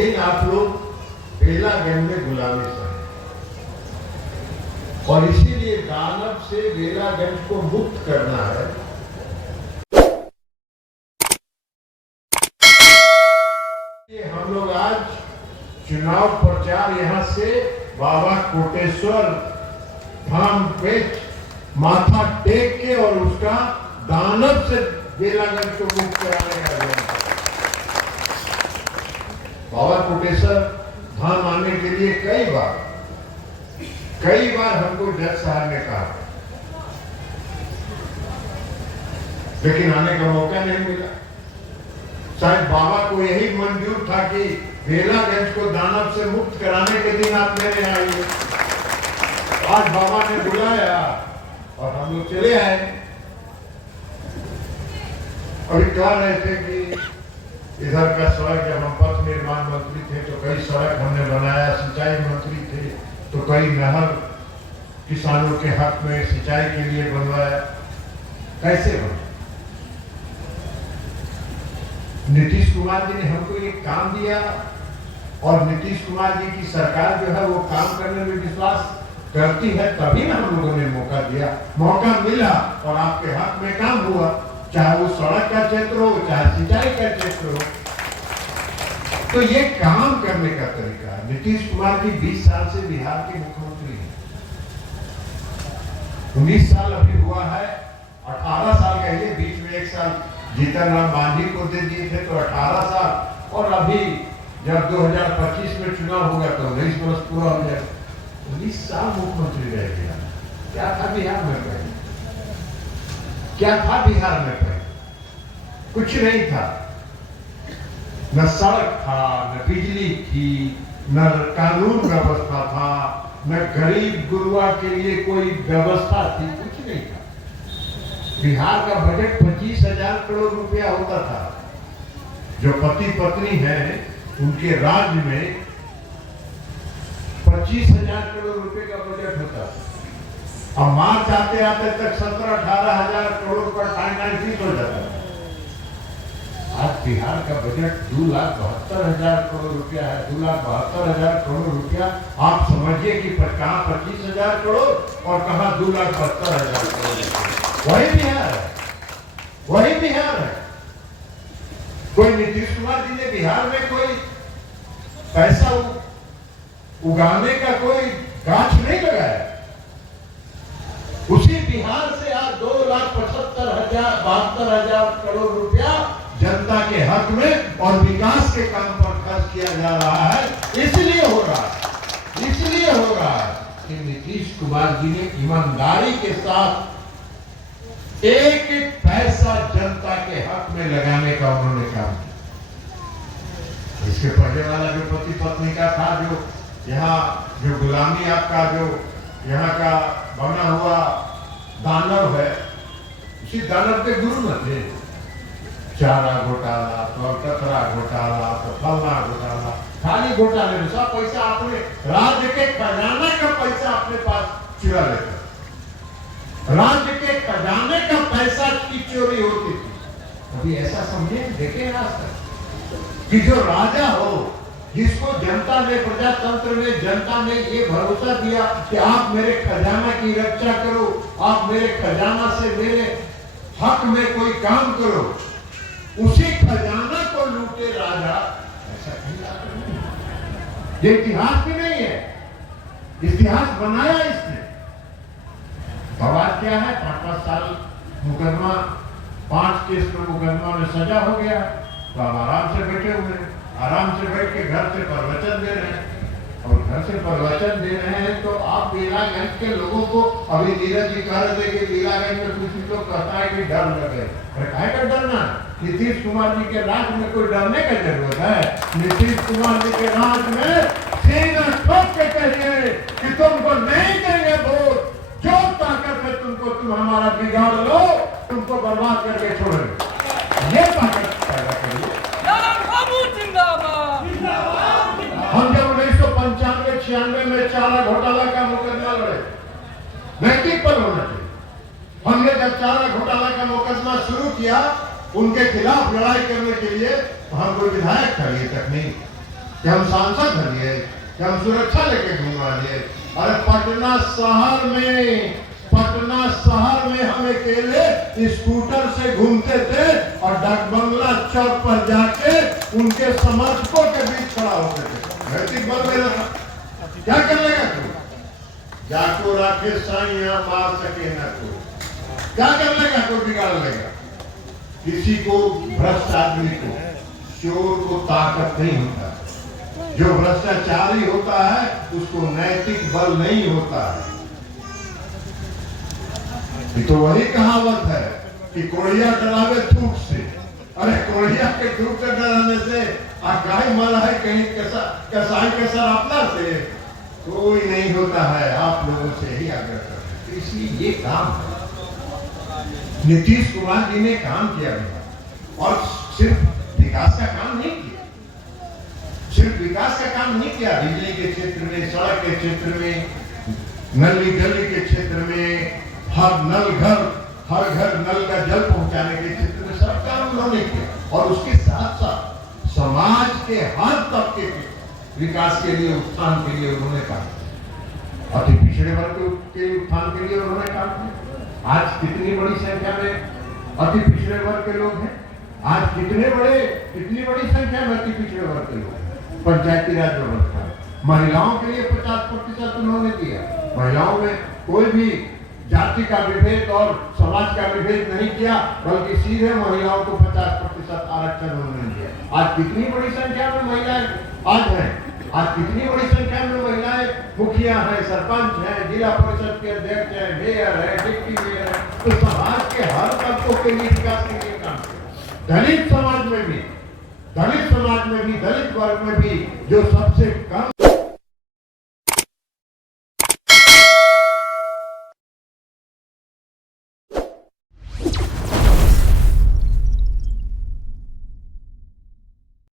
दिन आप लोग बेलागंज में गुलामी सहे और इसीलिए दानव से बेलागंज को मुक्त करना है। हम लोग आज चुनाव प्रचार यहां से बाबा कोटेश्वर धाम पे माथा टेक के और उसका दानव से बेलागंज को मुक्त कराने का अभियान। बाबा कोटेश्वर धाम आने के लिए कई बार हमको जज साहब ने कहा, लेकिन आने का मौका नहीं मिला। शायद बाबा को यही मंजूर था कि बेलागंज को दानव से मुक्त कराने के दिन आप मेरे यहाँ आइए। आज बाबा ने बुलाया और हम लोग चले आए। अभी कह रहे थे कि इधर का सड़क, जब हम पथ निर्माण मंत्री थे तो कई सड़क हमने बनाया, सिंचाई मंत्री थे तो कई नहर किसानों के हक में सिंचाई के लिए बनवाया। कैसे बना? नीतीश कुमार जी ने हमको ये काम दिया और नीतीश कुमार जी की सरकार जो है वो काम करने में विश्वास करती है, तभी ना हम लोगों ने मौका दिया। मौका मिला और आपके हक में काम हुआ, चाहे वो सड़क का क्षेत्र हो, चाहे सिंचाई का क्षेत्र हो। तो ये काम करने का तरीका है। नीतीश कुमार जी 20 साल से बिहार के मुख्यमंत्री हैं। 19 साल अभी हुआ है, 18 साल कहिए, बीच में 1 साल जीतन राम मांझी को दे दिए थे तो 18 साल, और अभी जब 2025 में चुनाव होगा तो 19 वर्ष पूरा हो जाएगा। 19 साल मुख्यमंत्री रह गया। क्या था बिहार में पहले? क्या था बिहार में पहले? कुछ नहीं था। न सड़क था, न बिजली थी, न कानून व्यवस्था था, न गरीब गुरुआ के लिए कोई व्यवस्था थी, कुछ नहीं था। बिहार का बजट 25,000 करोड़ रुपया होता था। जो पति पत्नी हैं उनके राज्य में 25,000 करोड़ रुपए का बजट होता था। अब मार्च आते आते तक 17-18 हजार करोड़ का फाइनेंसिंग हो जाता है। आज बिहार का बजट 2,72,000 करोड़ रुपया है। 2,72,000 करोड़ रुपया। आप समझिए कि कहाँ 25,000 करोड़ और कहाँ 2,72,000 करोड़। वही बिहार है, वही बिहार है। कोई नीतीश कुमार जी ने बिहार में कोई पैसा उगाने का कोई गाछ नहीं लगाया। उसी बिहार से आज 2,75,000 करोड़ रुपया जनता के हक में और विकास के काम पर खर्च किया जा रहा है। इसलिए हो रहा है कि नीतीश कुमार जी ने ईमानदारी के साथ एक एक पैसा जनता के हक में लगाने का उन्होंने काम किया। इसके पहले वाला जो पति पत्नी का था, जो यहाँ जो गुलामी आपका जो यहाँ का बना हुआ दानव है, उसी दानव के गुरु न थे। चारा घोटाला, तो कचरा घोटाला, तो फलना घोटाला, खाली घोटाले में सब पैसा अपने राज्य के खजाना का पैसा अपने पास चुरा लेते। राज्य के खजाने का पैसा की चोरी होती थी। अभी ऐसा समझे, देखे आज तक कि जो राजा हो, जिसको जनता ने, प्रजातंत्र में जनता ने ये भरोसा दिया कि आप मेरे खजाना की रक्षा करो, आप मेरे खजाना से मेरे हक में कोई काम करो, उसी खजाना को लूटे राजा, ऐसा नहीं। ये इतिहास भी नहीं है, इतिहास बनाया इसने। बवाल क्या है? 5-5 साल मुकदमा, 5 केस में मुकदमा में सजा हो गया तो हम आराम से बैठे हुए हैं, आराम से बैठ के घर से प्रवचन दे रहे हैं। और घर से प्रवचन दे रहे हैं तो आप बेलागंज के लोगों को, अभी नीरज जी कह रहे थे कि बेलागंज में कुछ लोग कहता है कि डर लगे। काहे का डरना? नीतीश कुमार जी के राज में कोई डरने की जरूरत है? नीतीश कुमार जी के राज में सीना ठोक के कहिए कि तुमको नहीं देंगे वोट, जो ताकत है तुमको, तुम हमारा बिगाड़ लो, तुमको बर्बाद करके छोड़ेंगे। ये ताकत पैदा करिए। हम जब 1995-96 में चारा घोटाला का मुकदमा लड़े, नैतिक पर होना चाहिए। हमने जब चारा घोटाला का मुकदमा शुरू किया उनके खिलाफ लड़ाई करने के लिए, तो हम कोई विधायक था ये तक नहीं, कि हम सांसद बनिए, कि हम सुरक्षा लेके घूमवा लिए। अरे पटना शहर में हम अकेले स्कूटर से घूमते थे और डाकबंगला चौक पर जाके उनके समर्थकों के बीच खड़ा होते थे। नैतिक बल मेरा था। क्या कर लेगा तू? जाको राखे साइया मार सके ना कोई। क्या कर लेगा? कोई बिगाड़ लेगा। किसी को, भ्रष्ट आदमी को, चोर को ताकत नहीं होता। जो भ्रष्टाचारी होता है उसको नैतिक बल नहीं होता है। ये तो वही कहावत है कि कोड़िया डरावे थूक से। अरे कोड़िया के थूक से डराने से गाय मरा है कहीं कसाई के सरापना से कोई नहीं होता है। आप लोगों से ही आग्रह करते हैं। इसलिए ये काम है। नीतीश कुमार जी ने काम किया और सिर्फ विकास का काम नहीं किया। सिर्फ विकास का काम नहीं किया। बिजली के क्षेत्र में, सड़क के क्षेत्र में, नली गली के क्षेत्र में, हर घर नल का जल पहुंचाने के क्षेत्र में सब काम उन्होंने किया। और उसके साथ साथ समाज के हर तबके के विकास के लिए, उत्थान के लिए उन्होंने काम किया। अति पिछड़े वर्ग के उत्थान के लिए उन्होंने काम किया। आज कितनी बड़ी संख्या में अति पिछड़े वर्ग के लोग हैं। आज कितनी बड़ी संख्या में अति पिछड़े वर्ग के लोग। पंचायती राज व्यवस्था, महिलाओं के लिए 50% उन्होंने दिया। महिलाओं में कोई भी जाति का विभेद और समाज का विभेद नहीं किया, बल्कि सीधे महिलाओं को 50% आरक्षण उन्होंने दिया। आज कितनी बड़ी संख्या में महिलाएं आज हैं। आज कितनी बड़ी संख्या में महिलाएं मुखिया हैं, सरपंच हैं, जिला परिषद के अध्यक्ष हैं, मेयर है, डिप्टी मेयर है। तो समाज के हर तबकों के लिए विकास के लिए काम किया। दलित समाज में भी, दलित वर्ग में भी जो सबसे कम